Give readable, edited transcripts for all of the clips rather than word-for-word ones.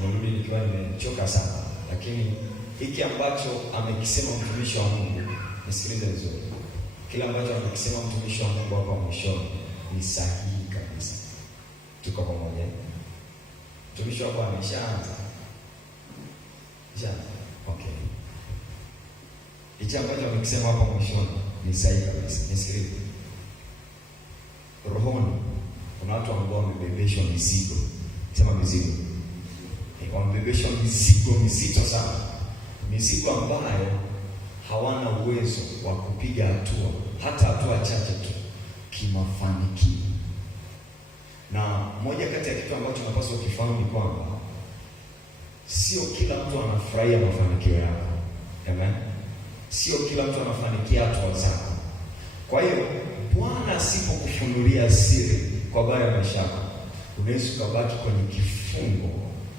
nimerudi nikiwa nimechoka sana, lakini hiki ambacho amekisema mtumishi wa Mungu, nisikilize vizuri. Kila ambacho amekisema mtumishi wa Mungu hapa mwishoni ni sahihi kabisa. Tuko pamoja? Mtumishi wako ameshaanza. Okay. Hichi ambacho amekisema hapa mwishoni ni sahihi kabisa. Nisikilize. Rohoni kuna watu ambao wamebebeshwa mizigo. Sema mizigo. Wamebebeshwa mizigo mizito sana. Mizigo ambayo hawana uwezo wa kupiga hatua, hata hatua chache tu kimafanikio. Na moja kati ya kitu ambacho tunapaswa kufahamu ni kwamba sio kila mtu anafurahia mafanikio yako. Amen. Sio kila mtu anafanikia hatua zako. Kwa hiyo Bwana asipokufunulia siri kwa habari ya maisha yako, unaweza kubaki kwenye kifungo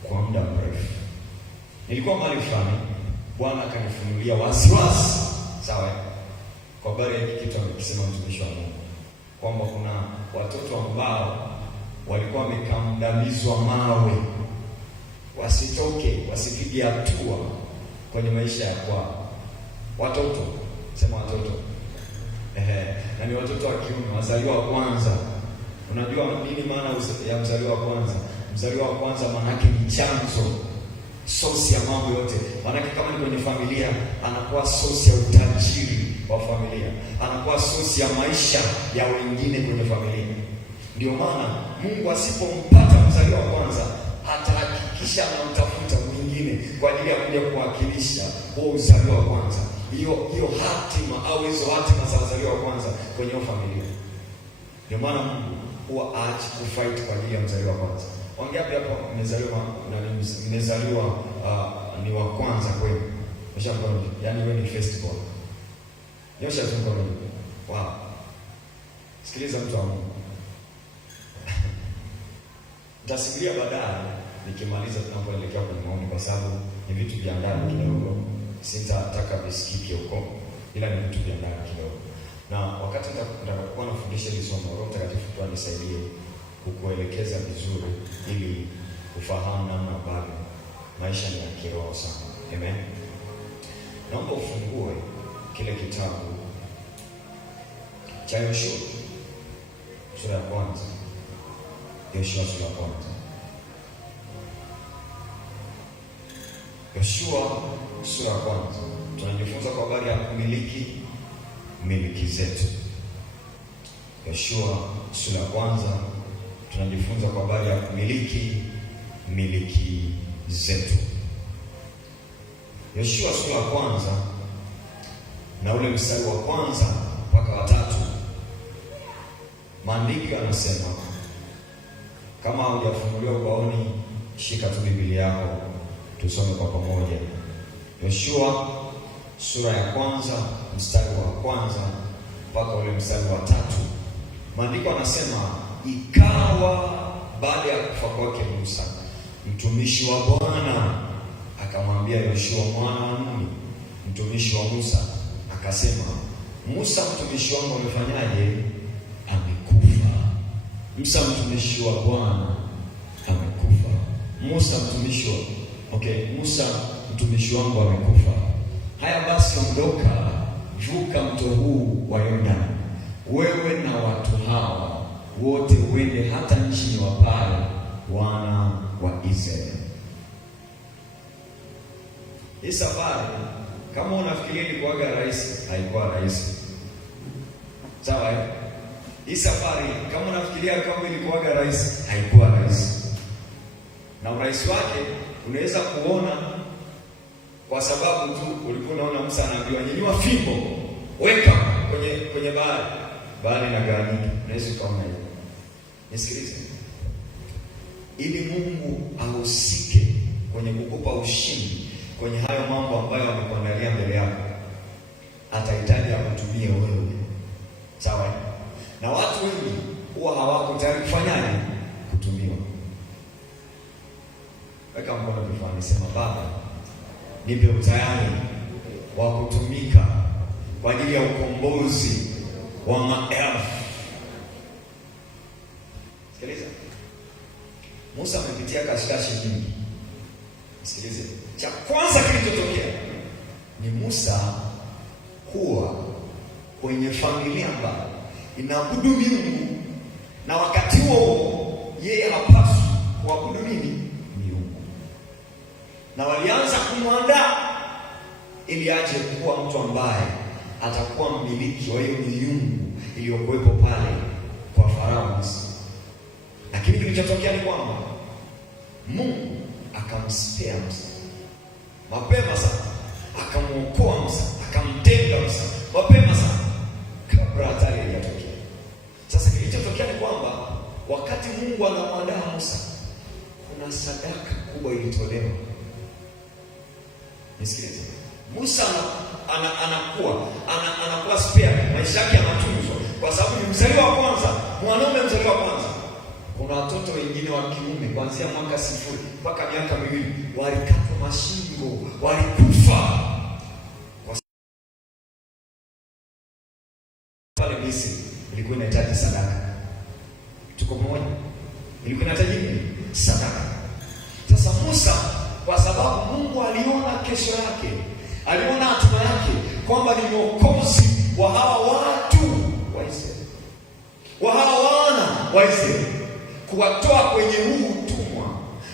kwa muda mrefu. Nilikuwa mahali fulani, Bwana akanifunulia wasiwasi, sawa, kwa habari ya kitu amekisema mtumishi wa Mungu, kwamba kuna watoto ambao walikuwa wamekandamizwa mawe wasitoke, wasipige hatua kwenye maisha ya kwao. Watoto, sema watoto. Na ni watoto wa kiume, wazaliwa wa kwanza. Unajua nini maana ya mzaliwa wa kwanza? Mzaliwa wa kwanza maana yake ni chanzo, source ya mambo yote. Maana kama ni kwenye familia, anakuwa source ya utajiri wa familia, anakuwa source ya maisha ya wengine kwenye familia. Ndio maana Mungu asipompata mzaliwa wa kwanza, atahakikisha anamtafuta mwingine kwa ajili ya kuja kuwakilisha huo uzaliwa wa kwanza, hiyo hatima au hizo hatima za wazaliwa wa kwanza kwenye familia. Ndio maana Mungu huwa aachi kufight kwa ajili ya mzaliwa wa kwanza. Wangapi hapo mmezaliwa ni wa kwanza kwenu? Mshakuwa yani wewe ni first born. Nyosha tu mkono. Wow. Sikiliza mtu wa Mungu. Nitasimulia baadaye nikimaliza tunapoelekea kwenye maombi, kwa sababu ni vitu vya ndani kidogo. Sitataka visikike huko, ila ni vitu vya ndani kidogo. Na wakati nitakapokuwa nafundisha hili somo, Roho Mtakatifu tu anisaidie kukuelekeza vizuri ili ufahamu namna ambavyo maisha ni ya kiroho sana. Amen. Naomba ufungue kile kitabu cha Yoshua sura ya kwanza. Yoshua sura ya kwanza. Yoshua sura ya kwanza. Tunajifunza kwa habari ya kumiliki miliki zetu. Yoshua sura ya kwanza tunajifunza kwa habari ya kumiliki miliki zetu. Yoshua sura ya kwanza na ule mstari wa kwanza mpaka wa 3. Maandiko yanasema, kama hujafunguliwa ubaoni, shika tu Biblia yako tusome kwa pamoja. Yoshua sura ya kwanza mstari wa kwanza mpaka ule mstari wa 3. Maandiko yanasema, ikawa baada ya kufa kwake Musa, mtumishi wa Bwana akamwambia Yoshua mwana wa Nuni, mtumishi wa Musa, akasema, Musa mtumishi wangu amefanyaje? Amekufa. Musa mtumishi wa Bwana amekufa. Musa mtumishi wangu amekufa. Haya basi, ondoka, vuka mto huu wa Yordani, wewe na watu hawa wote, uende hata nchi niwapayo wana wa Israeli. Hii safari, kama unafikiria ilikuwa rahisi, haikuwa rahisi. Sawa? Hii safari, kama unafikiria kama ilikuwa rahisi, haikuwa rahisi. Na urahisi wake unaweza kuona kwa sababu tu ulikuwa unaona Musa anaambiwa nyanyua fimbo, weka kwenye bahari na gharika. Unaweza kuona hiyo. Nisikilize. Ili Mungu ahusike kwenye kukupa ushindi kwenye hayo mambo ambayo amekuandalia mbele yako, atahitaji akutumie wewe. Sawa? Na watu wengi huwa hawako tayari kufanyaje? Kutumiwa. Weka mkono kifuani, sema, Baba, nipe utayari wa kutumika kwa ajili ya ukombozi wa maelfu. Sikiliza. Musa amepitia kashikashi nyingi. Sikilize, cha kwanza kilichotokea ni Musa kuwa kwenye familia ambayo inaabudu miungu, na wakati huo yeye hapaswi kuabudu miungu, na walianza kumwandaa ili aje kuwa mtu ambaye atakuwa mmiliki wa hiyo miungu iliyokuwepo pale kwa Farao Musa. Lakini kilichotokea ni kwamba Mungu akamspea Musa mapema sana, akamuokoa Musa, akamtenga Musa mapema sana kabla hatari haijatokea. Sasa kilichotokea ni kwamba wakati Mungu anamwandaa Musa, kuna sadaka kubwa ilitolewa. Nisikilize, Musa anakuwa spare, maisha yake yanatunzwa kwa sababu ni mzaliwa wa kwanza, mwanaume mzaliwa wa kwanza. Kuna watoto wengine wa kiume kuanzia mwaka 0 mpaka miaka 2 walikatwa mashingo, walikufa pale Misri. Ilikuwa inahitaji sadaka. Tuko pamoja? Ilikuwa inahitaji nini? Sadaka. Sasa Musa, kwa sababu Mungu aliona kesho yake, aliona hatima yake kwamba ni mwokozi wa hawa watu wa Israeli, wa hawa wana wa Israeli, kuwatoa kwenye huu utumwa,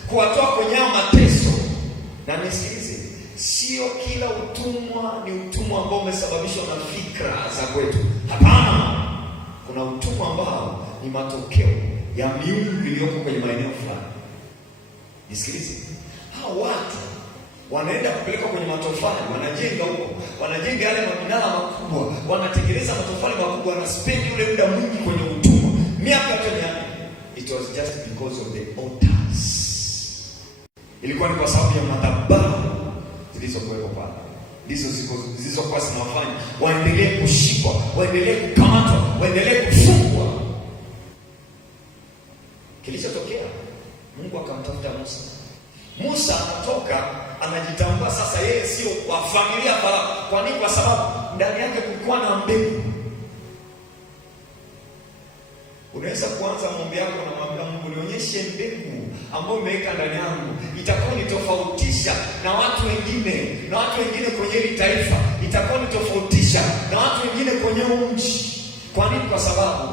kuwatoa kwenye mateso. Na nisikilize, sio kila utumwa ni utumwa ambao umesababishwa na fikra za kwetu. Hapana, kuna utumwa ambao ni matokeo ya miungu iliyoko kwenye maeneo fulani. Nisikilize, hao watu wanaenda kupeleka kwenye matofali, wanajenga huko, wanajenga yale maminara makubwa, wanatengeneza matofali makubwa, wanaspendi ule muda mwingi kwenye utumwa, miaka yote miaka. It was just because of the altars. Ilikuwa ni kwa sababu ya madhabahu zilizokuwepo pale, ndizo zilizokuwa zinawafanya waendelee kushikwa, waendelee kukamatwa, waendelee kufungwa. Kilichotokea, Mungu akamtafuta Musa. Musa anatoka, anajitambua sasa yeye sio wa familia Farao. Kwa nini? Kwa sababu ndani yake kulikuwa na mbegu. Unaweza kuanza maombi yako na mwambia Mungu, nionyeshe mbegu ambayo umeweka ndani yangu, itakuwa nitofautisha na watu wengine, na watu wengine kwenye hili taifa, itakuwa nitofautisha na watu wengine kwenye mji. Kwa nini? Kwa sababu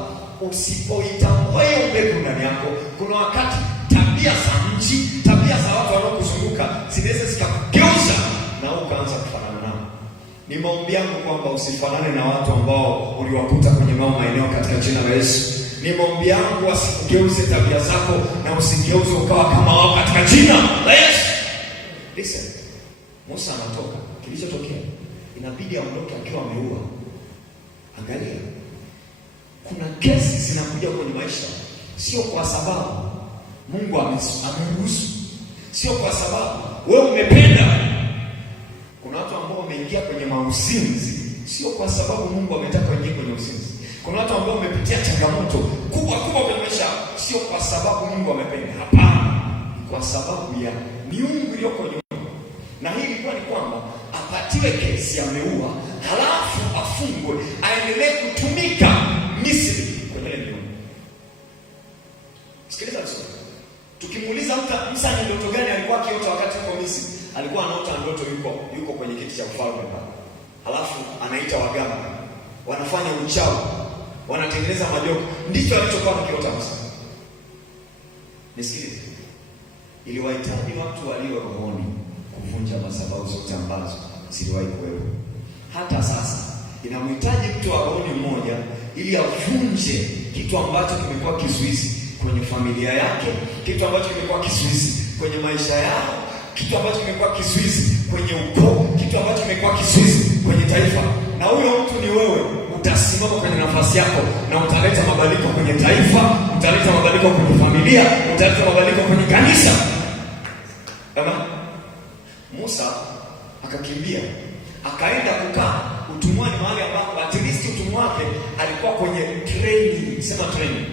usipoitambua hiyo mbegu ndani yako, kuna wakati tabia za mji, tabia za watu wanaokuzunguka zinaweza zikakugeuza na ukaanza kufanana nao. Ni maombi yangu kwamba usifanane na watu ambao uliwakuta kwenye maeneo katika jina la Yesu. Ni maombi yangu wasikugeuze tabia zako na usigeuze ukawa kama wao katika jina la Yesu. Listen. Musa anatoka. Kilichotokea, inabidi aondoke akiwa ameua. Angalia, kuna kesi zinakuja kwenye maisha, sio kwa sababu Mungu ameruhusu, sio kwa sababu wewe umependa. Kuna watu ambao wameingia kwenye mauzinzi, sio kwa sababu Mungu ametaka waingie kwenye uzinzi. Kuna watu ambao wamepitia changamoto kubwa kwenye maisha, sio kwa sababu Mungu amependa. Hapana, kwa sababu ya miungu iliyoko nyuma. Na hii ilikuwa ni kwamba apatiwe kesi, ameua, halafu afungwe, aendelee kutumika Misri kwenye ile miungu. Sikiliza vizuri. Tukimuuliza Musa ni ndoto gani alikuwa akiota wakati yuko Misri, alikuwa anaota ndoto yuko kwenye kiti cha ufalme pale. Halafu anaita waganga, wanafanya uchawi, wanatengeneza majoko. Ndicho alichokuwa anakiota Musa. Nisikilize. Iliwahitaji watu walio rohoni kuvunja madhabahu zote ambazo ziliwahi kuwepo. Hata sasa inamhitaji mtu wa rohoni mmoja ili avunje kitu ambacho kimekuwa kizuizi kwenye familia yake, kitu ambacho kimekuwa kizuizi kwenye maisha yao, kitu ambacho kimekuwa kizuizi kwenye ukoo, kitu ambacho kimekuwa kizuizi kwenye taifa. Na huyo mtu ni wewe. Utasimama kwenye nafasi yako na utaleta mabadiliko kwenye taifa, utaleta mabadiliko kwenye familia, utaleta mabadiliko kwenye kanisa. Kama Musa akakimbia, akaenda kukaa utumwani mahali ambapo at least utumwa wake alikuwa kwenye training, sema training.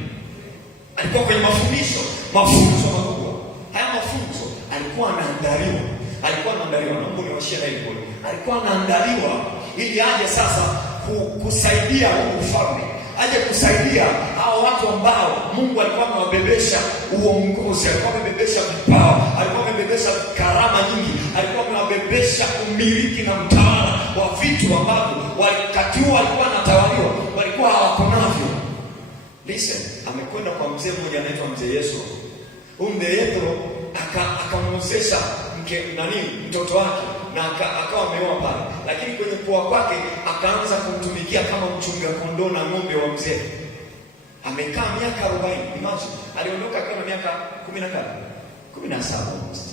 Alikuwa kwenye mafunzo makubwa. Haya mafunzo alikuwa anaandaliwa. Naomba niwashie na hilo. Alikuwa anaandaliwa ili aje sasa kusaidia ufalme. Aje kusaidia hao watu ambao Mungu alikuwa amewabebesha uongozi, alikuwa amebebesha vipawa, alikuwa amebebesha karama nyingi, alikuwa amewabebesha umiliki na mtawala wa vitu ambavyo wakati huo walikuwa wanatawaliwa, walikuwa hawako navyo. Listen, amekwenda kwa mzee mmoja anaitwa mzee Yesu. Huyu mzee Yesu akamwozesha mtoto wake na akawa ameoa pale, lakini kwenye poa kwake akaanza kumtumikia kama mchunga kondoo na ng'ombe wa mzee. Amekaa miaka 40. Imagine, aliondoka akiwa na miaka 17 almost.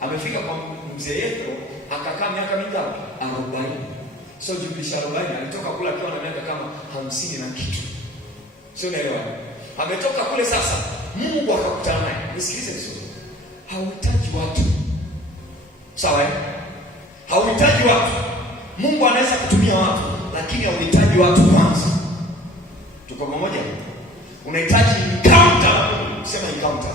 Amefika kwa mzee Yethro akakaa miaka mingapi? 40. So jumlisha 40, alitoka kula akiwa na miaka kama 50 na kitu. Sio naelewa. Ametoka kule sasa, Mungu akakutana naye. Nisikilize vizuri. Hauhitaji watu. Sawa eh? Hauhitaji watu. Mungu anaweza kutumia watu, lakini hauhitaji watu kwanza. Tuko pamoja? Unahitaji encounter. Sema encounter.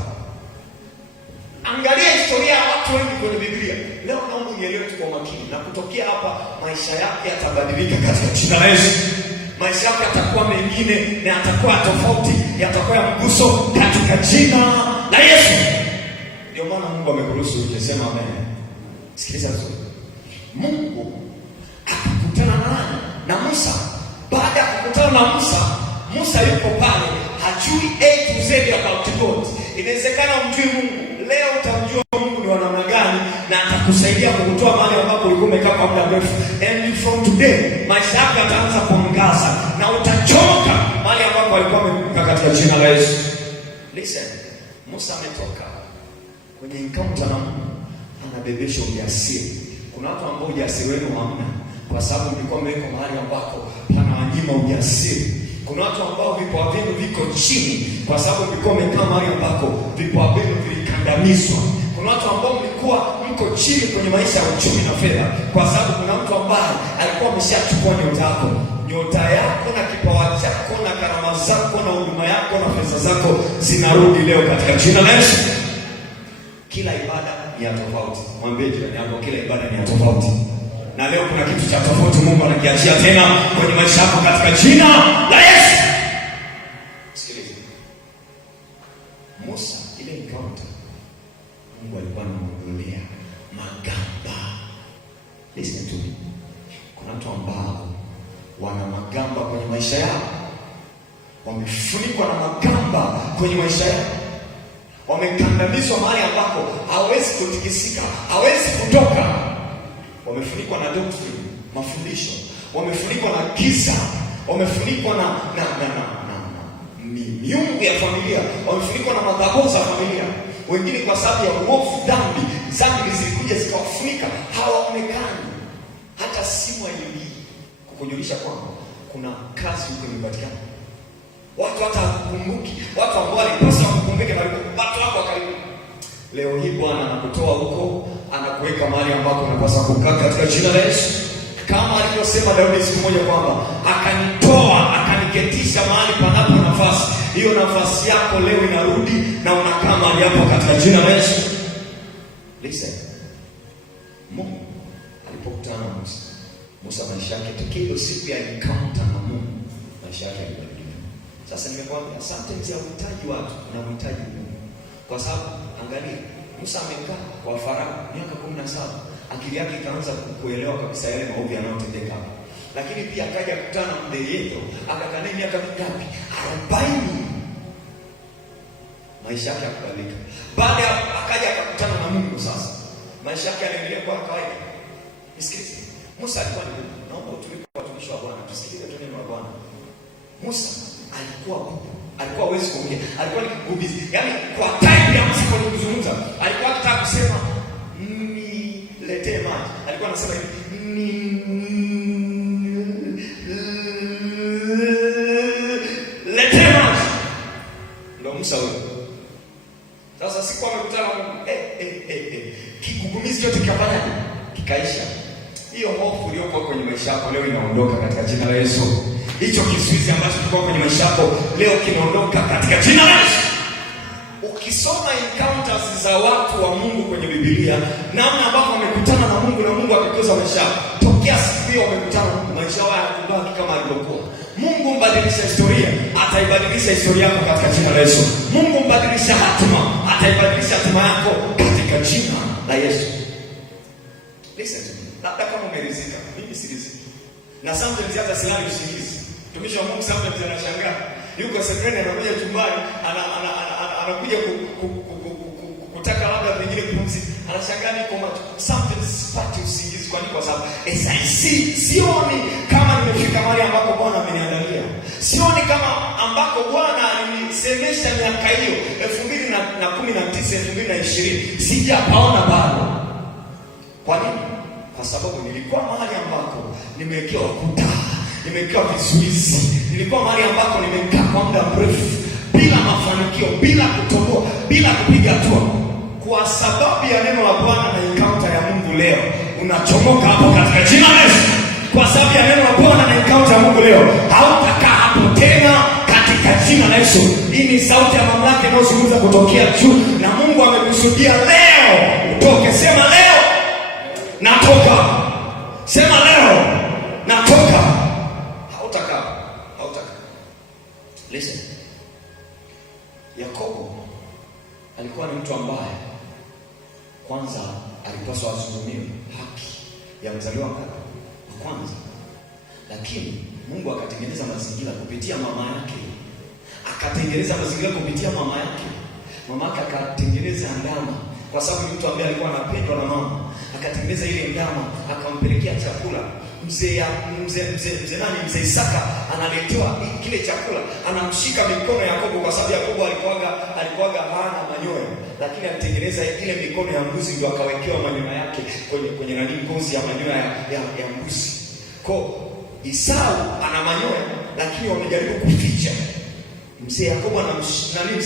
Angalia historia ya watu wengi kwenye Biblia. Leo naomba unielewe tu kwa makini, na kutokea hapa maisha yake yatabadilika katika jina la Yesu. Maisha yake yatakuwa mengine na yatakuwa tofauti, yatakuwa ya mguso katika jina la Yesu. Ndio maana Mungu amekuruhusu uje. Sema amen. Sikiliza vizuri. Mungu akakutana na Musa. Baada ya kukutana na Musa, Musa yuko pale, hajui A to Z about God. Inawezekana umjui Mungu. Leo utamjua Mungu ni wa namna gani, na atakusaidia kukutoa mahali ambapo ulikuwa umekaa kwa muda mrefu. And from today, maisha yako yataanza kuangaza na utachoka mahali ambapo alikuwa amekaa katika jina la Yesu. Listen, Musa ametoka kwenye encounter na Mungu, anabebesha ujasiri. Kuna watu ambao ujasiri wenu hamna, kwa sababu mlikuwa mmewekwa mahali ambapo panawanyima ujasiri. Kuna watu ambao vipawa vyenu viko chini, kwa sababu mlikuwa mmekaa mahali ambapo vipawa vyenu vilikandamizwa. Kuna watu ambao mlikuwa mko chini kwenye maisha ya uchumi na fedha, kwa sababu kuna mtu ambaye alikuwa ameshachukua nyota yako. Nyota yako na kipawa chako na karama zako na huduma yako na pesa zako zinarudi leo katika jina la Yesu. Kila ibada ni ya tofauti. Mwambie jirani yako, kila ibada ni ya tofauti. Na leo kuna kitu cha tofauti Mungu anakiachia tena kwenye maisha yako katika jina la Yesu. Sikiliza. Musa, ile encounter, Mungu alikuwa anamwondolea magamba. Listen to me. Kuna watu ambao wana magamba kwenye maisha yao. Wamefunikwa na magamba kwenye maisha yao. Wamekandamizwa mahali ambapo hawezi kutikisika, hawezi kutoka. Wamefunikwa na doctrine, mafundisho. Wamefunikwa na giza. Wamefunikwa na miungu ya familia. Wamefunikwa na madhabahu za familia. Wengine kwa sababu ya uovu, dhambi zilikuja zikawafunika, hawaonekani. Hata simu haingii kukujulisha kwamba kuna kazi huko imepatikana. Watu hata hawakumbuki, watu ambao walipaswa kukumbuka na watu wako karibu. Leo hii Bwana anakutoa huko, anakuweka mahali ambapo unapaswa kukaa katika jina la Yesu. Kama alivyosema Daudi siku moja kwamba akanitoa, akaniketisha mahali panapo nafasi. Hiyo nafasi yako leo inarudi na unakaa mahali hapo katika jina la Yesu. Listen. Mungu alipokutana na Musa maisha yake tokea hiyo siku ya encounter na Mungu, maisha yake yalibadilika. Sasa nimekwambia sometimes unahitaji watu, unahitaji Mungu. Kwa sababu angalia, Musa amekaa kwa Farao miaka 17, akili yake ikaanza kuelewa kabisa yale maovu yanayotendeka hapa. Lakini pia akaja kukutana na mzee Yethro, akakaa naye miaka mingapi? 40. Maisha yake yakabadilika. Baada ya akaja akakutana na Mungu sasa. Maisha yake yanaendelea kwa kawaida. Nisikilize. Musa alikuwa ni Mungu. Naomba utumike kwa watumishi wa Bwana, tusikilize tu neno la Bwana. Musa alikuwa hawezi kuongea. Alikuwa ni kigubizi. Yaani kwa time ya Musa kuzungumza, alikuwa akitaka kusema niletee maji. Alikuwa anasema hivi, niletee maji. Ndio Musa huyo. Sasa siku amekutana na Mungu. Kigugumizi chote kikafanya kikaisha. Hiyo hofu iliyokuwa kwenye maisha yako leo inaondoka katika jina la Yesu. Hicho kizuizi ambacho kilikuwa kwenye maisha yako leo kinaondoka katika jina la Yesu. Ukisoma encounters za watu wa Mungu kwenye Biblia, namna ambavyo wamekutana na Mungu na Mungu akikoza maisha yao, tokea siku hiyo wamekutana na Mungu, maisha yao yanabaki kama alivyokuwa. Mungu mbadilisha historia, ataibadilisha historia yako katika jina la Yesu. Mungu mbadilisha hatima, ataibadilisha hatima yako katika jina la Yesu. Labda kama umerizika, mimi siriziki. Na sometimes hata silali usingizi. Mtumishi wa Mungu sometimes anashangaa. Yuko sekreni anakuja chumbani, anakuja kutaka labda pengine kupumzika. Anashangaa niko macho. Sometimes sipati usingizi kwa nini? Kwa sababu sioni kama nimefika mahali ambako Bwana ameniandalia. Sioni kama ambako Bwana alinisemesha miaka hiyo 2019 2020. Sijapaona bado. Kwa nini? Kwa sababu nilikuwa mahali ambako nimewekewa kuta, nimewekewa vizuizi. Nilikuwa mahali ambako nimekaa kwa muda mrefu bila mafanikio, bila kutoboa, bila kupiga hatua. Kwa sababu ya neno la Bwana na encounter ya Mungu leo, unachomoka hapo katika jina la Yesu. Kwa sababu ya neno la Bwana na encounter ya Mungu leo, hautakaa hapo tena katika jina la Yesu. Hii ni sauti ya mamlaka inayozungumza kutokea juu, na Mungu amekusudia leo utoke. Sema leo natoka. Sema leo natoka. Hautaka. Listen. Yakobo alikuwa ni mtu ambaye kwanza alipaswa azulumiwe haki ya mzaliwa wa kwanza. Lakini Mungu akatengeneza mazingira kupitia mama yake. Akatengeneza mazingira kupitia mama yake. Mama yake akatengeneza ndama kwa sababu mtu ambaye alikuwa anapendwa na mama. Akatengeneza ile ndama, akampelekea chakula. Mzee Isaka analetewa kile chakula, anamshika mikono ya Yakobo kwa sababu Yakobo alikuwaga hana manyoya, lakini alitengeneza ile mikono ya mbuzi ndio akawekewa manyoya yake kwenye ngozi ya manyoya ya mbuzi. Kwa Esau ana manyoya lakini wamejaribu kuficha. Mzee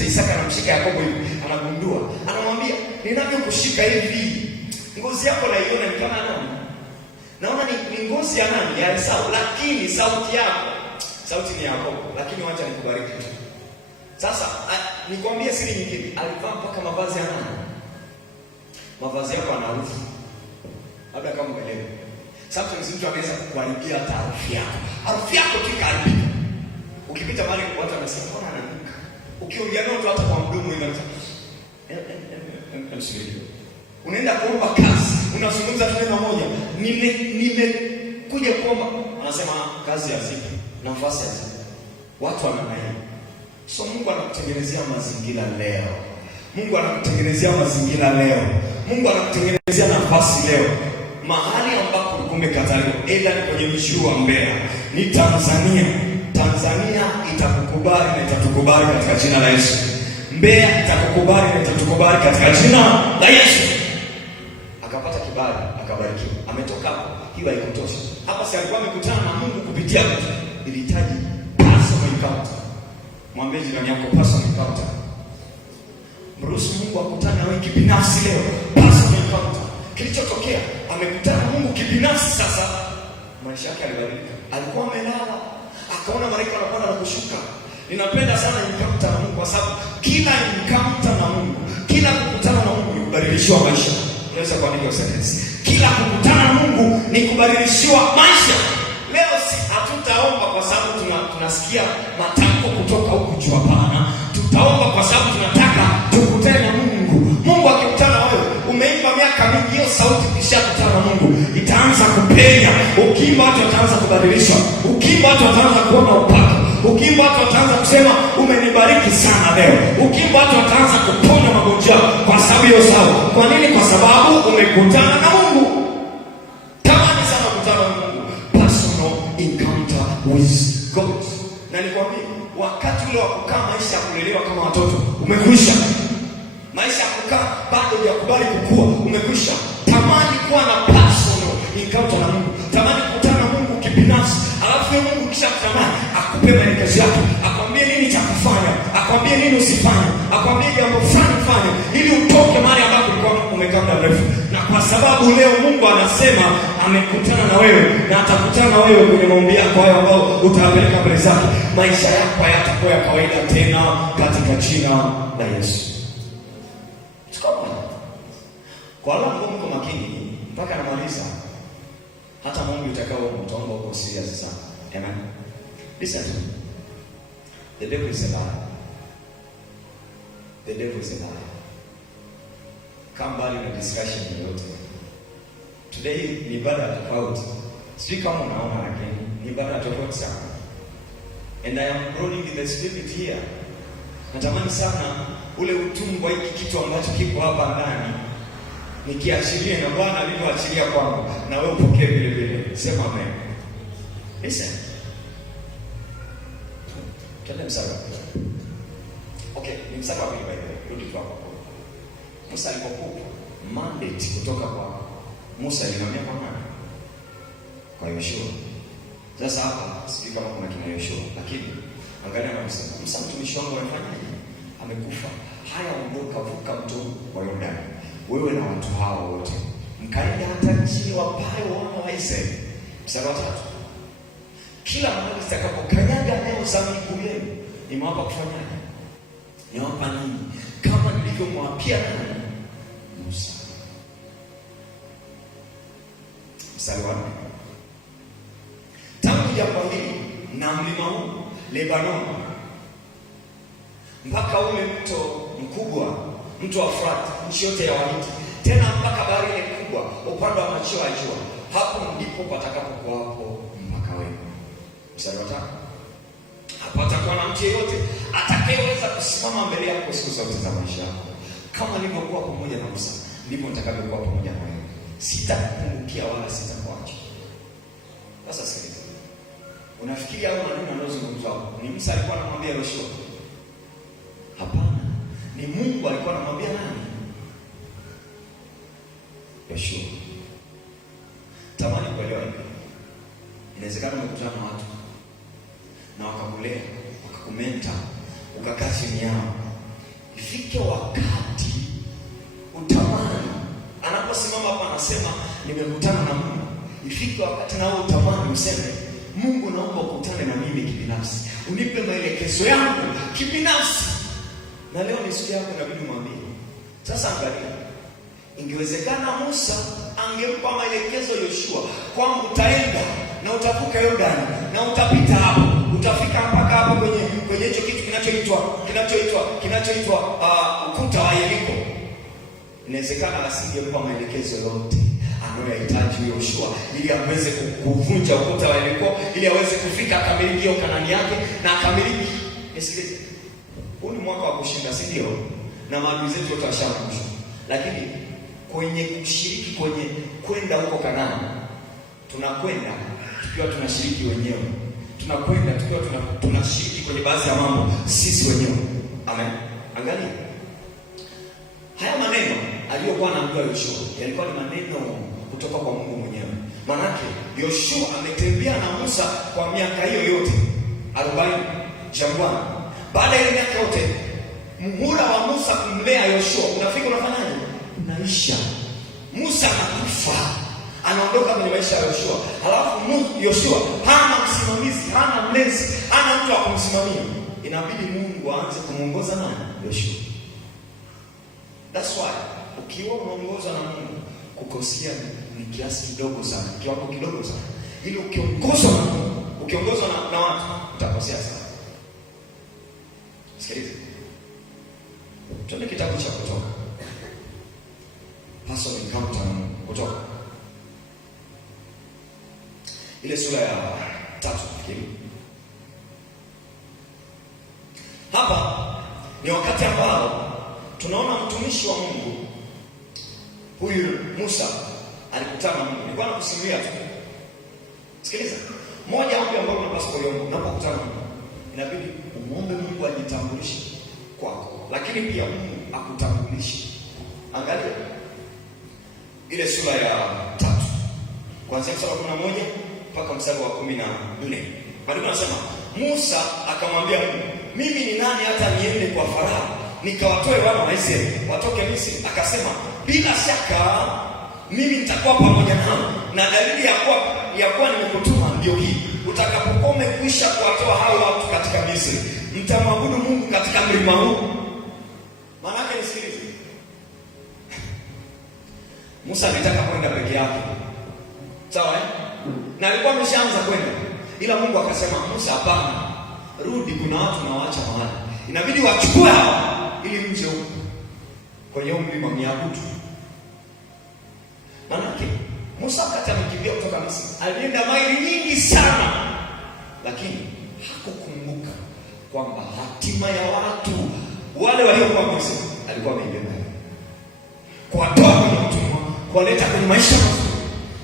Isaka anamshika Yakobo hivi, anagundua, anamwambia, ninavyokushika hivi ngozi yako naiona ni kama nani? Naona ni ngozi ya nani? Ya Esau, lakini sauti ni Yakobo, lakini wacha nikubariki. Sasa nikwambie siri nyingine, alivaa mpaka mavazi ya nani? Mavazi yako yana harufu. Labda kama umeelewa. Sasa mtu anaweza kukuharibia hata harufu yako. Harufu yako kikaharibika. Ukipita mahali watu wanasema mbona ananuka? Ukiongea nao tu hata kwa mdomo hivi anasema unaenda kuomba kazi, unazungumza tu neno moja, nimekuja kuomba, anasema kazi hazipo, nafasi hazipo. Watu wanadai. So Mungu anakutengenezea mazingira leo. Mungu anakutengenezea mazingira leo. Mungu anakutengenezea nafasi leo. Mahali ambapo umekataliwa, aidha ni kwenye mji wa Mbeya, ni Tanzania. Tanzania itakukubali na itatukubali katika jina la Yesu. Mbeya itakukubali na itatukubali katika jina la Yesu. Akapata kibali, akabarikiwa. Ametoka hapo, hiyo haikutosha. Hapa si alikuwa amekutana na Mungu kupitia mtu. Ilihitaji personal encounter. Mwambie jirani yako personal encounter. Mruhusu Mungu akutane na wewe kibinafsi leo. Personal encounter. Kilichotokea, amekutana na Mungu kibinafsi sasa. Maisha yake yalibadilika. Alikuwa amelala, akaona malaika wanapanda na kushuka. Ninapenda sana encounter na Mungu kwa sababu kila encounter na Mungu, kila kukutana na Mungu ni kubadilishiwa maisha. Unaweza kuandika sentence. Kila kukutana na Mungu ni kubadilishiwa maisha. Leo hatutaomba kwa sababu tunasikia matamko kutoka huku juu, hapana. Tutaomba kwa sababu tunataka tukutane na Mungu. Mungu akikutana na wewe, umeimba miaka mingi, hiyo sauti ikishakutana na Mungu itaanza kupenya. Ukiimba watu wataanza kubadilishwa. Ukiimba watu wataanza kuona upako. Ukiimba watu wataanza kusema umenibariki sana leo. Ukiimba watu wataanza kupona magonjwa kwa sababu hiyo sawa. Kwa nini? Kwa sababu umekutana na Mungu. Tamani sana kukutana na Mungu. Personal encounter with God. Na nikwambie, wakati ule wa kukaa maisha ya kulelewa kama watoto umekwisha. Maisha ya kukaa bado hujakubali kukua umekwisha. Tamani kuwa na personal encounter na Mungu. Tamani kukutana na Mungu kibinafsi. Alafu Mungu kisha kutamani akupe maelekezo yake, akwambie nini cha kufanya, akwambie nini usifanye, akwambie jambo fulani fanya ili utoke mahali ambapo ulikuwa umekaa muda mrefu. Na kwa sababu leo Mungu anasema amekutana na wewe na atakutana na wewe kwenye maombi yako hayo ambao utapeleka mbele zake, maisha yako hayatakuwa ya kawaida tena katika jina la Yesu. Kwa wale ambao mko makini mpaka namaliza, hata maombi utakao utaomba uko serious sana. Amen. Listen to me. The devil is a liar. The devil is a liar. Come back in a discussion yoyote. Today ni ibada tofauti. Sijui kama unaona, lakini ni ibada tofauti sana. And I am growing in the spirit here. Natamani sana ule utumwa hiki kitu ambacho kiko hapa ndani nikiachilie na Bwana alivyoachilia kwangu, na wewe upokee vile vile. Sema amen. Listen. Twende msaka. Okay, ni msaka wa pili by the way. Rudi kwa hapo. Musa alipokuwa mandate kutoka kwa Musa ilimwambia kwa nani? Kwa Yoshua. Sasa hapa sijui kama kuna kina Yoshua, lakini angalia anasema, Musa mtumishi wangu amefanyaje? Amekufa. Haya, ondoka, vuka mto wa Yordani, wewe na watu hao wote, mkaenda hata nchi wapayo wana wa Israeli. Mstari wa 3. Kila mahali mtakapokanyaga neno za miguu yenu, nimewapa kufanyaje? Nimewapa nini? Kama nilivyomwapia nani? Musa. Mstari wa 4. Tangu jambo hili na mlima huu Lebanon mpaka ule mto mkubwa, mto wa Frati, nchi yote ya Wahiti, tena mpaka bahari ile kubwa upande wa machweo ya jua, hapo ndipo patakapokuwapo mpaka wenu. Mstari wa 5. Hapatakuwa na mtu yeyote atakayeweza kusimama mbele yako siku zote za maisha yako. Kama nilivyokuwa pamoja na Musa, ndipo nitakavyokuwa pamoja na wewe. Sitakupungukia wala sitakuacha. Sasa sikiliza. Unafikiria hao maneno yanayozungumzwa ni Musa alikuwa anamwambia Yoshua? Hapana. Ni Mungu alikuwa anamwambia nani? Yoshua. Tamani kuelewa hivi. Inawezekana umekutana na watu na wakakulea, wakakumenta, ukakaa chini yao. Ifike wakati utamani, anaposimama hapa anasema nimekutana na Mungu. Ifike wakati na wewe utamani useme, Mungu naomba ukutane na mimi kibinafsi. Unipe maelekezo yangu kibinafsi. Na leo ni siku yako, inabidi mwambie. Sasa angalia. Ingewezekana Musa angempa maelekezo Yoshua kwamba utaenda na utavuka Yordani na utapita hapo, utafika mpaka hapo kwenye hicho kitu kinachoitwa ukuta wa Yeriko. Inawezekana asingempa maelekezo yote anayohitaji Yoshua ili aweze kuvunja ukuta wa Yeriko, ili aweze kufika akamiliki hiyo Kanaani yake na akamiliki. Nisikilize. Huu ni mwaka wa kushinda, si ndio? Na maadui zetu wote washaangushwa. Lakini kwenye kushiriki kwenye kwenda huko Kanaani, tunakwenda tukiwa tunashiriki wenyewe. Tunakwenda tukiwa tunashiriki kwenye baadhi ya mambo sisi wenyewe. Amen. Angalia. Haya maneno aliyokuwa anaambiwa Yoshua yalikuwa ni maneno kutoka kwa Mungu mwenyewe. Manake Yoshua ametembea na Musa kwa miaka hiyo yote 40 jangwani. Baada ya miaka yote, muhula wa Musa kumlea Yoshua unafika, unafanyaje? Unaisha. Musa anakufa, anaondoka kwenye maisha ya Yoshua. Halafu Yoshua hana msimamizi, hana mlezi, hana mtu wa kumsimamia. Inabidi Mungu aanze kumuongoza nani? Yoshua. That's why ukiwa unaongozwa na Mungu, kukosea ni kiasi kidogo sana, kiwango kidogo sana. Ili ukiongozwa na Mungu, ukiongozwa na watu, utakosea sana. Sikiliza. Tuone kitabu cha Kutoka. Personal encounter na Mungu. Kutoka. Ile sura ya 3 nafikiri. Hapa ni wakati ambao tunaona mtumishi wa Mungu huyu Musa alikutana na Mungu. Nilikuwa nakusimulia tu. Sikiliza. Moja hapo ambayo unapaswa kuiona unapokutana na Mungu. Inabidi umuombe Mungu ajitambulishe kwako, lakini pia Mungu akutambulishe. Angalia ile sura ya 3 kuanzia mstari wa 11 mpaka mstari wa 14. Maandiko yanasema Musa akamwambia Mungu, mimi ni nani hata niende kwa Farao nikawatoe wana wa Israeli watoke Misri? Akasema, bila shaka mimi nitakuwa pamoja nao, na dalili ya kuwa nimekutuma ndio hii: utakapokuwa umekwisha kuwatoa hao watu katika Misri, mtamwabudu Mungu katika mlima huu. Maana yake nisikilize. Musa alitaka kwenda peke yake. Sawa eh? Na alikuwa ameshaanza kwenda. Ila Mungu akasema, Musa hapana. Rudi, kuna watu na waacha mahali. Inabidi wachukue hao ili mje huko kwenye mlima mniabudu. Maana yake Musa Misri. Alienda maili nyingi sana, lakini hakukumbuka kwamba hatima ya watu wale waliokuwa Misri alikuwa ameibeba, kuwatoa kwenye utumwa, kuwaleta kwenye maisha mazuri.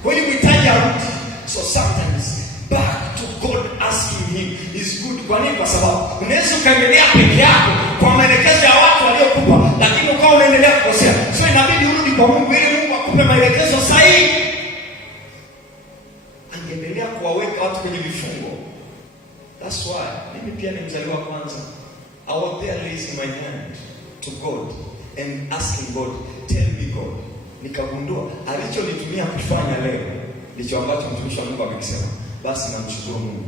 Kwa hiyo mhitaji arudi. So sometimes back to God asking him is good. Kwa nini? Kwa sababu unaweza ukaendelea peke yako kwa maelekezo ya watu waliokupa, lakini ukawa unaendelea kukosea. So inabidi urudi kwa Mungu ili Mungu akupe maelekezo sahihi. Angeendelea kuwaweka watu kwenye vifungo. That's why mimi pia ni mzaliwa wa kwanza. I was there raising my hand to God and asking God, tell me God. Nikagundua alichonitumia kufanya leo ndicho ambacho mtumishi wa Mungu amekisema. Basi namshukuru Mungu.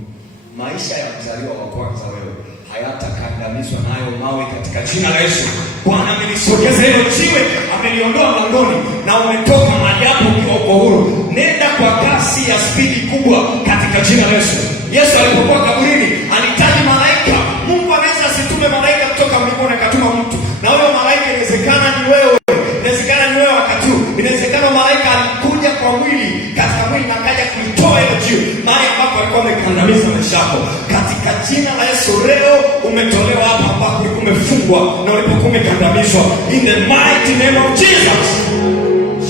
Maisha ya mzaliwa wa kwanza wewe hayatakandamizwa nayo mawe katika jina la Yesu. Bwana amenisogeza hilo jiwe, ameniondoa mlangoni na umetoka mahali hapo ukiwa uko huru. Nenda kwa kasi ya spidi kubwa katika jina la Yesu. Yesu alipokuwa kaburini alihitaji malaika. Mungu anaweza asitume malaika kutoka mbinguni akatuma mtu. Na huyo malaika inawezekana ni wewe. Inawezekana ni wewe wakati huu. Inawezekana malaika alikuja kwa mwili, katika mwili na akaja kuitoa hilo jiwe mahali ambapo alikuwa amekandamiza maisha yako. Katika jina la Yesu leo umetolewa hapa ambapo ulikuwa umefungwa na ulipokuwa umekandamizwa. In the mighty name of Jesus.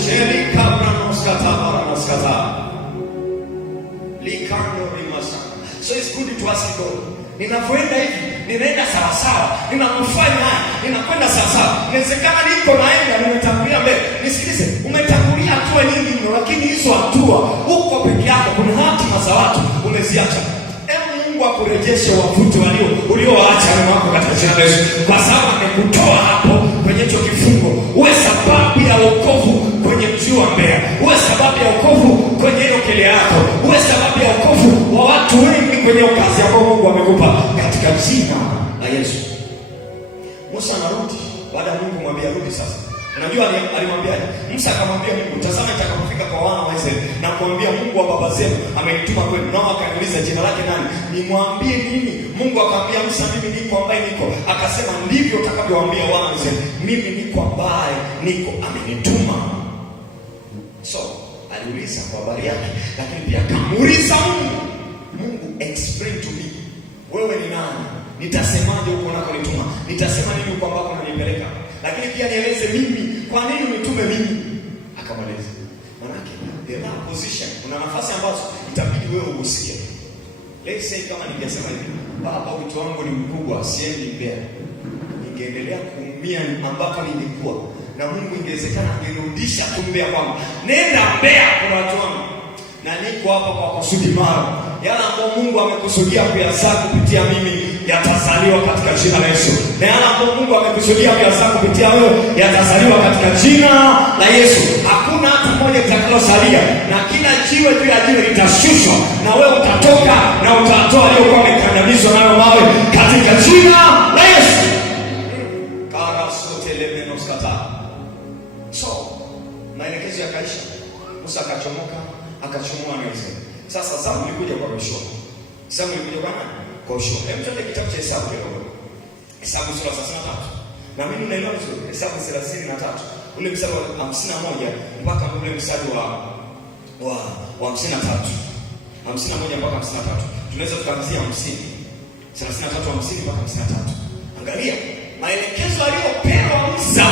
Sherika branoskata baranoskata. Likando rimasa. So it's good to ask God. Ninapoenda hivi, ninaenda sawa sawa, ninakufanya haya, ninakwenda sawa sawa. Inawezekana niko naenda, nimetangulia mbele. Nisikilize, umetangulia hatua nyingi mno, lakini hizo hatua uko peke yako, kuna hatima za watu umeziacha. Mungu akurejeshe wavute uliowaacha nyuma yako katika jina la Yesu, kwa sababu amekutoa hapo kwenye hicho kifungo. Uwe sababu ya wokovu kwenye mji wa Mbeya, uwe sababu ya wokovu kwenye hiyo kile yako, uwe sababu ya wokovu wa watu wengi kwenye kazi ambayo Mungu amekupa katika jina la Yesu. Musa anarudi baada ya Mungu kumwambia rudi sasa. Unajua alimwambiaje? Musa akamwambia Mungu, tazama nitakapofika kwa wana wa Israeli na kuambia Mungu wa baba zenu amenituma kwenu. Nao akaniuliza jina lake nani? Nimwambie nini? Mungu akamwambia Musa, mimi niko ambaye niko. Akasema ndivyo utakavyowaambia wana wa Israeli, mimi niko ambaye niko, amenituma. So aliuliza kwa habari yake, lakini pia akamuuliza Mungu, Mungu explain to me, wewe ni nani? Nitasemaje huko unakonituma? Nitasema nini huko ambako unanipeleka? Lakini pia nieleze mimi, kwa nini unitume mimi? Akamweleza. Manake there are position, kuna nafasi ambazo itabidi wewe usikie. Let's say kama ningesema hivi, baba wito wangu ni mkubwa, siendi Mbeya. Ningeendelea kuumia ambako nilikuwa. Na Mungu ingewezekana angerudisha Mbeya kwangu. Nenda Mbeya kwa watu wangu. Na niko hapa kwa kusudi maalum. Yale ambayo Mungu amekusudia kuyazaa kupitia mimi yatazaliwa katika jina la Yesu. Na yale ambayo Mungu amekusudia kuyazaa kupitia wewe yatazaliwa katika jina la Yesu. Hakuna hata mmoja atakalosalia, na kila jiwe juu ya jiwe litashushwa, na wewe utatoka na utatoa aliyokuwa amekandamizwa nayo mawe katika jina la Yesu. So maelekezo yakaisha. Musa akachomoka, akachomoa na Israeli. Sasa zamu ilikuja kwa Yoshua. Zamu ilikuja kwa nani? Kwa Yoshua. Hebu tuende kitabu cha Hesabu kidogo. Hesabu sura 33. Na mimi naelewa vizuri. Hesabu 33. Ule mstari wa 51 mpaka ule mstari wa 53. 51 mpaka 53. Tunaweza tukaanzia 50. 33 50 mpaka 53. Angalia maelekezo aliyopewa Musa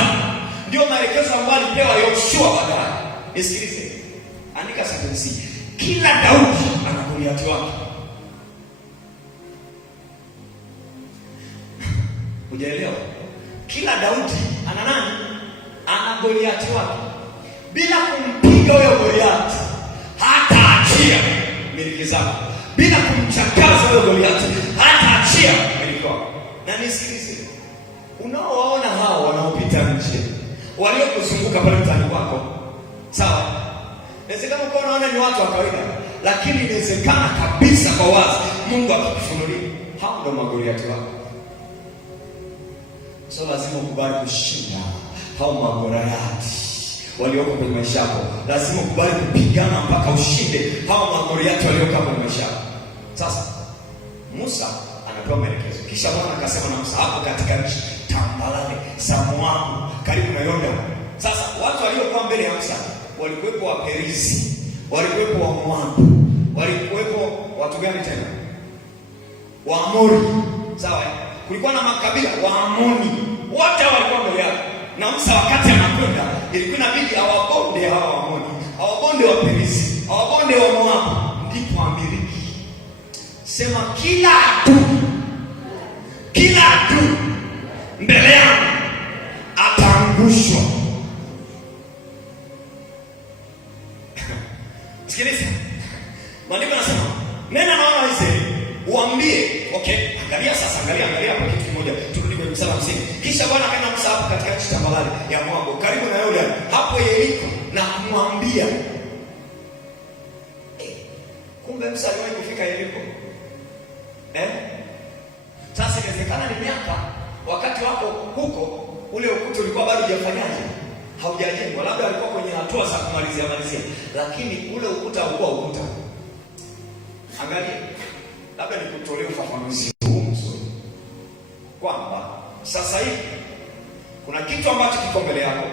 ndio maelekezo ambayo alipewa Yoshua baadaye. Nisikilize. Andika sentensi. Kila Daudi ana Goliathi wake. Hujaelewa? Kila Daudi ana nani? Ana Goliathi wake. Bila kumpiga huyo Goliathi, hataachia miliki zake. Bila kumchakaza huyo Goliathi, hataachia miliki wake. Na nisikilize. Unaowaona hao wanaopita nje, waliokuzunguka pale mtaani kwako, sawa? Inawezekana uko unaona ni watu wa kawaida, lakini inawezekana kabisa kwa wazi Mungu akikufunulia hao ndio magoliati wako. So lazima ukubali kushinda hao magoliati walioko kwenye maisha yako. Lazima ukubali kupigana mpaka ushinde hao magoliati walioko kwenye maisha yako. Sasa Musa anapewa maelekezo. Kisha Bwana akasema na Musa, hapo katika nchi tambalale Samuamu karibu na Yordani. Sasa watu waliokuwa mbele ya Musa walikuwepo Waperizi, walikuwepo wa Moabu, walikuwepo watu gani tena? Waamori. Sawa? Kulikuwa na makabila Waamoni, wote walikuwa mbele yake. Na Musa wakati anakwenda, ilikuwa inabidi awabonde hawa Waamoni, awabonde wa Perizi, awabonde wa Moabu, ndipo amiliki. Sema kila adui mbele yangu ataangushwa. Sikiliza. Maandiko yanasema, nena na wana wa Israeli, uambie, okay, angalia sasa, angalia hapa kitu kimoja. Turudi kwenye mstari wa 50. Kisha Bwana akaenda Musa hapo katika nchi tambarare ya Moabu, karibu na Yordani, hapo Yeriko, na kumwambia. Kumbe Musa aliwahi kufika Yeriko. Sasa inawezekana ni miaka wakati wako huko, ule ukuta ulikuwa bado hujafanyaje? Haujajengwa. Labda alikuwa kwenye hatua za kumalizia, lakini ule ukuta haukuwa ukuta. Angalia, labda nikutolee ufafanuzi huu mzuri kwamba sasa hivi kuna kitu ambacho kiko mbele yako,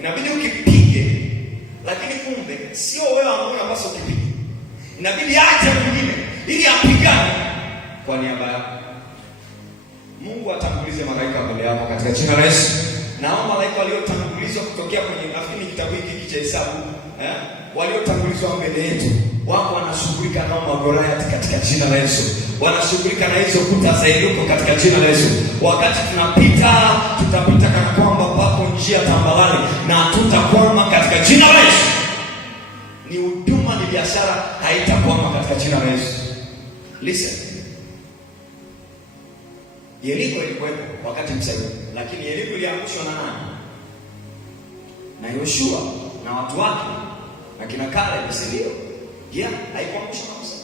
inabidi ukipige, lakini kumbe sio wewe ambaye ukipige, inabidi aje mwingine ili apigane kwa niaba yako. Mungu atangulize malaika mbele yako katika jina la Yesu. Nao malaika waliotangulizwa kutokea kwenye nafikiri kitabu hiki cha Hesabu, waliotangulizwa mbele yetu wako wanashughulika nao Magoliathi katika jina la Yesu. Wanashughulika na hizo kuta za Yeriko katika jina la Yesu. Wakati tunapita, tutapita kana kwamba pako njia tambarare na tutakwama katika jina la Yesu. Ni huduma, ni biashara, haitakwama katika jina la Yesu. Listen. Yeriko ilikuwepo wakati msaidizi, lakini Yeriko iliangushwa na nani? Na Yoshua na watu wake na kina Caleb, sio? Haikuangushwa na Musa.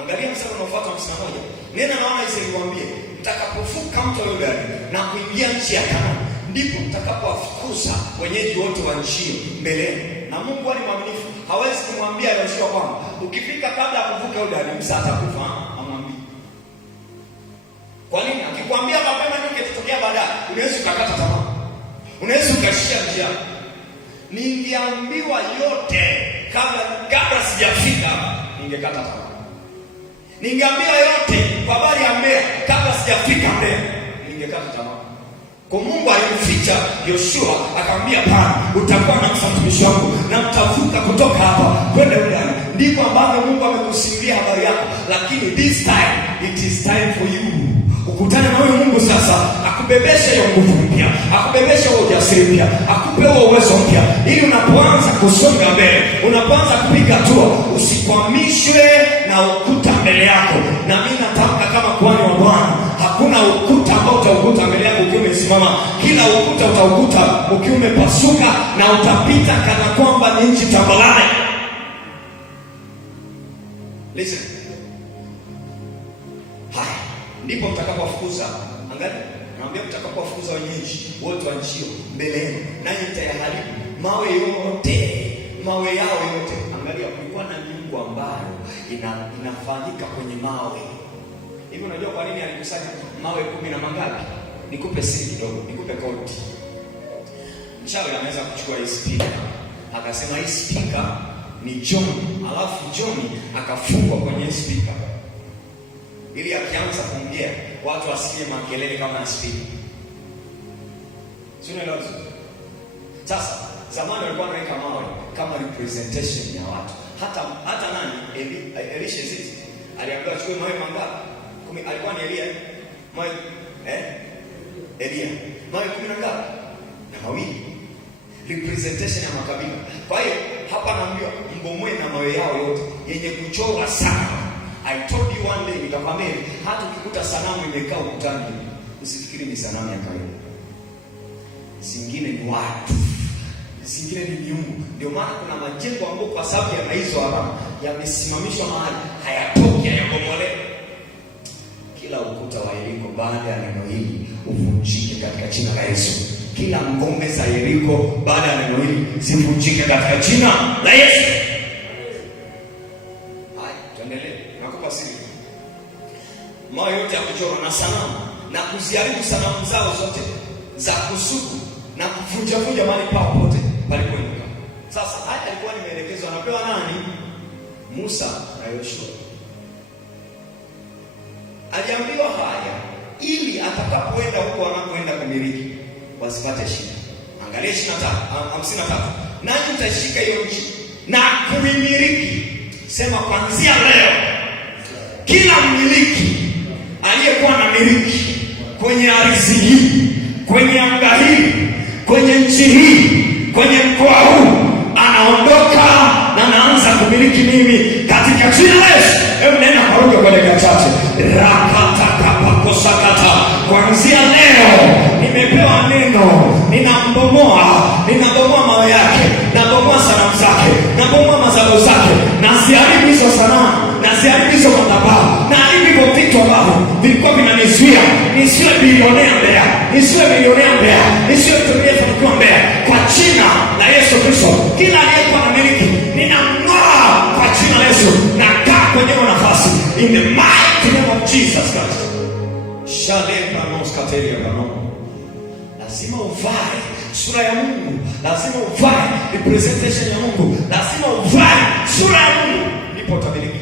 Angalia mstari unaofuata 51. Nena na wana Israeli waambie, mtakapovuka mto Yordani na kuingia nchi ya Kanaani, ndipo mtakapowafukuza wenyeji wote wa nchi mbeleni. Na Mungu ni mwaminifu, hawezi kumwambia Yoshua kwamba ukifika kabla ya kuvuka Yordani Musa atakufa. Kwa nini? Akikwambia mapema ndio kitatokea baadaye, unaweza ukakata tamaa. Unaweza ukashia njia. Ningeambiwa yote kabla sijafika, ningekata tamaa. Ningeambiwa yote kwa habari ya Mbeya kabla sijafika Mbeya, ningekata tamaa. Kwa Mungu alimficha Yoshua, akamwambia pana, utakuwa na mtumishi wangu na mtavuka kutoka hapa kwenda Yordani. Ndipo ambavyo Mungu amekusimulia habari yako, lakini this time it is time for you. Ukutane na huyo Mungu sasa, akubebeshe hiyo nguvu mpya, akubebeshe huo ujasiri mpya, akupe huo uwezo mpya, ili unapoanza kusonga mbele, unapoanza kupiga hatua, usikwamishwe na ukuta mbele yako. Na mimi natamka kama kuhani wa Bwana, hakuna ukuta ambao utaukuta mbele yako ukiwa umesimama. Kila ukuta utaukuta ukiwa umepasuka, na utapita kana kwamba ni nchi tambarare. Listen. Ndipo mtakapowafukuza, angalia, naambia mtakapowafukuza wenyeji wote wa nchi mbele yenu, nanyi mtayaharibu mawe yao yote. Angalia, kulikuwa na miungu ambayo inafanyika kwenye mawe. Hivi unajua kwa nini alikusanya mawe 10 na mangapi? Nikupe siri kidogo, nikupe kodi. Mchawi anaweza kuchukua hii speaker, akasema hii speaker ni John, alafu John akafungwa kwenye speaker, ili akianza kuongea watu wasikie makelele kama speaker. Sio ndio? Sasa zamani walikuwa wanaweka mawe kama representation ya watu. Hata nani? Elisha sisi aliambiwa achukue mawe mangapi? 10. Alikuwa ni Elia. Mawe Elia. Mawe 10 na ngapi? Na mawili. Representation ya makabila. Kwa hiyo hapa naambiwa mbomoe na mawe yao yote yenye kuchora sana. I told you one day, nikakwambia hata ukikuta sanamu imekaa ukutani, usifikiri ni sanamu ya kawaida. Zingine ni watu, zingine ni miungu. Ndio maana kuna majengo ambayo kwa sababu ya hizo alama yamesimamishwa mahali, hayatoki, hayabomolewi. Kila ukuta wa Yeriko baada ya neno hili uvunjike katika jina la Yesu. Kila ngome za Yeriko baada ya neno hili zivunjike katika jina la Yesu. Mawe yote ya kuchora na sanamu na kuziharibu sanamu zao zote za kusuku na kuvunja mahali pao pote palipoinuka. Sasa haya alikuwa ni maelekezo anapewa nani? Musa na Yoshua. Aliambiwa haya ili atakapoenda huko wanakoenda kumiliki wasipate shida. Angalia 53. Nanyi mtashika hiyo nchi na kuimiliki. Sema kuanzia leo kila mmiliki aliyekuwa na miliki kwenye ardhi hii, kwenye anga hii, kwenye nchi hii, kwenye mkoa huu anaondoka na naanza kumiliki mimi katika jina la Yesu. Hebu nenda kwa lugha kwa dakika chache. Rakatakapakosakata. Kuanzia leo nimepewa neno, ninabomoa mawe yake, nabomoa sanamu zake, nabomoa madhabahu zake, naziharibu hizo sanamu, naziharibu hizo madhabahu, na hivyo vitu ambavyo vilikuwa vinanizuia nisiwe bilionea Mbeya, nisiwe milionea Mbeya, nisiwe mtumishi fanikiwa Mbeya, kwa jina la Yesu Kristo. Kila aliyekuwa na miliki ninamng'oa kwa jina la Yesu, na kaa kwenye nafasi in the mighty name of Jesus Christ. Lazima uvae sura ya Mungu, lazima uvae representation ya Mungu, lazima uvae sura ya Mungu, ndipo utamiliki.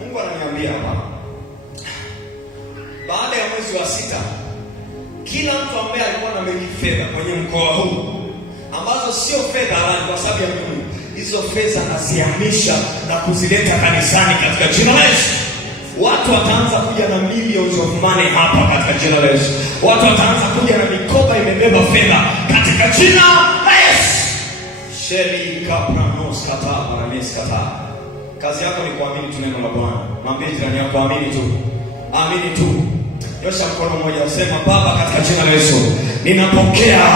Mungu ananiambia hapa, baada ya mwezi wa 6, kila mtu ambaye alikuwa na miliki fedha kwenye mkoa huu ambazo sio fedha halali kwa sababu ya Mungu, hizo fedha nazihamisha na kuzileta kanisani katika jina la Yesu. Watu wataanza kuja na millions of money hapa katika jina la Yesu. Watu wataanza kuja na mikoba imebeba fedha katika jina la Yesu. Sheli kapranos kata maramis kata. Kazi yako ni kuamini tu neno la Bwana. Mwambie jirani yako amini tu. Amini tu. Nyosha mkono mmoja usema, Baba, katika jina la Yesu, ninapokea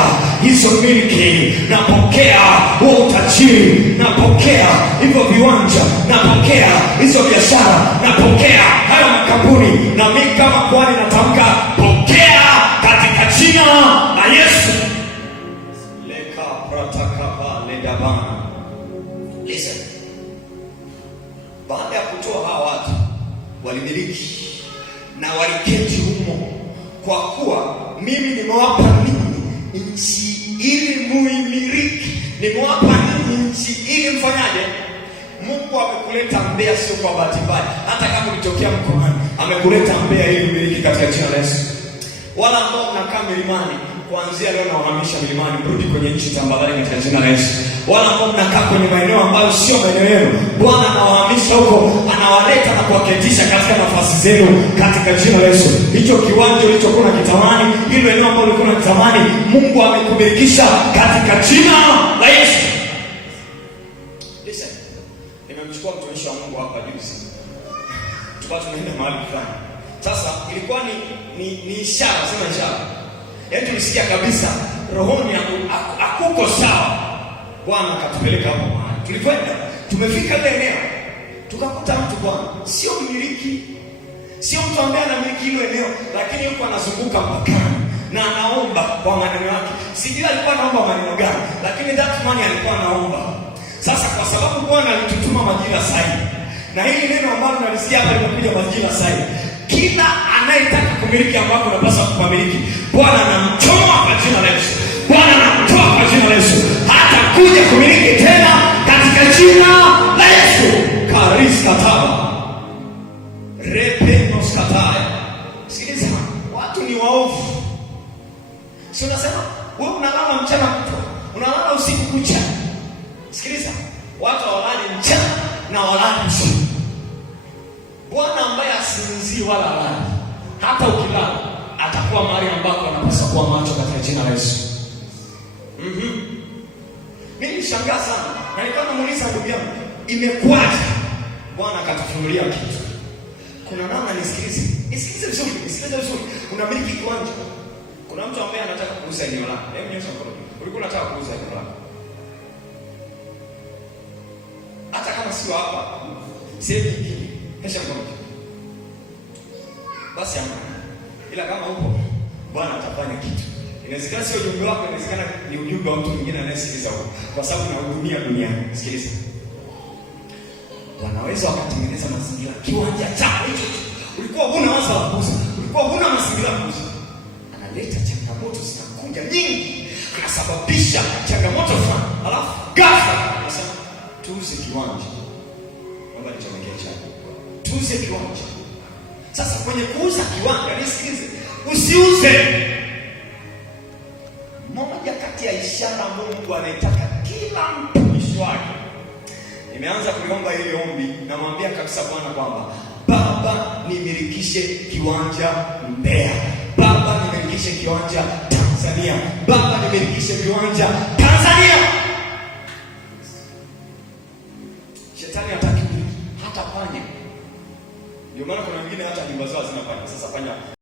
hizo miliki, napokea huo utajiri, napokea hivyo viwanja, napokea hizo biashara, napokea hayo makampuni, na mimi kama kwani natamka pokea katika jina la Yesu. Leka pratakaba ledabana. Listen. Baada ya kutoa hawa watu walimiliki na waliketi humo, kwa kuwa mimi nimewapa ninyi nchi ili muimiliki. Nimewapa ninyi nchi ili mfanyaje? Mungu amekuleta Mbeya sio kwa bahati mbaya. Hata kama ulitokea mkoani, amekuleta Mbeya ili umiliki katika jina la Yesu. Wala ambao mnakaa milimani, kuanzia leo nawahamisha milimani, mrudi kwenye nchi tambarare katika jina la Yesu. Wala ambao mnakaa kwenye maeneo ambayo sio maeneo yenu, Bwana anawahamisha huko, anawaleta na kuwaketisha katika nafasi zenu katika jina la Yesu. Hicho kiwanja ulichokuwa unakitamani, hilo eneo ambalo ulikuwa unakitamani, Mungu amekumilikisha katika jina la Yesu. Listen. Nimemchukua mtumishi wa Mungu hapa juzi. Tulikuwa tunaenda mahali fulani. Sasa ilikuwa ni ishara, sema ishara. Yaani tulisikia kabisa rohoni hakuko sawa. Bwana akatupeleka hapo mahali. Tulikwenda, tumefika ile eneo. Tukakuta mtu Bwana, sio mmiliki. Sio mtu ambaye anamiliki hilo eneo, lakini yuko anazunguka mpakani na anaomba kwa maneno yake. Sijui alikuwa anaomba maneno gani, lakini that man alikuwa anaomba. Sasa kwa sababu Bwana alitutuma majira sahihi, na hili neno ambalo nalisikia hapa limekuja majira sahihi. Kila anayetaka kumiliki ambako unapaswa kumiliki, Bwana anamtoa kwa jina la Yesu. Bwana anamtoa kwa jina la Yesu. Hata kuja kumiliki tena katika jina la Yesu. Karisa taba. Repenos kataya. Sikiliza, watu ni waovu. Si unasema, wewe unalala mchana kutwa, unalala usiku kucha. Sikiliza, watu hawalali mchana na hawalali usiku. Bwana ambaye asinzii wala halali, hata ukilala atakuwa mahali ambako anapaswa kuwa macho katika jina la Yesu. Mimi nishangaa sana, na nilikuwa namuuliza ndugu yangu, imekuwaje? Bwana akatufunulia kitu. Kuna namna, nisikilize vizuri. Unamiliki kiwanja. Kuna mtu ambaye anataka kuuza eneo lako. Hebu nyosha mkono. Ulikuwa unataka kuuza eneo lako. Hata kama sio hapa, sehemu nyingine. Kesha mkono. Basi amana. Ila kama upo, Bwana atafanya kitu. Inawezekana sio ujumbe wako, inawezekana ni ujumbe wa mtu mwingine anayesikiliza huko. Kwa sababu unahudumia duniani. Sikiliza. Wanaweza wakatengeneza mazingira. Kiwanja chako hicho ulikuwa huna wazo la kuuza, ulikuwa huna mazingira ya kuuza. Analeta changamoto zinakuja nyingi, anasababisha changamoto fulani. Alafu ghafla anasema tuuze kiwanja. Naomba nichomekee chako. Tuuze kiwanja. Sasa kwenye kuuza kiwanja, nisikilize, usiuze. Moja kati ya ishara Mungu anaitaka kila mtumishi wake. Nimeanza kuomba ile ombi, namwambia kabisa Bwana kwamba Baba, nimilikishe kiwanja Mbeya. Baba, nimilikishe kiwanja Tanzania. Baba, nimilikishe kiwanja Tanzania. Shetani hataki hata panya. Ndio maana kuna wengine hata nyumba zao zinafanya. Sasa panya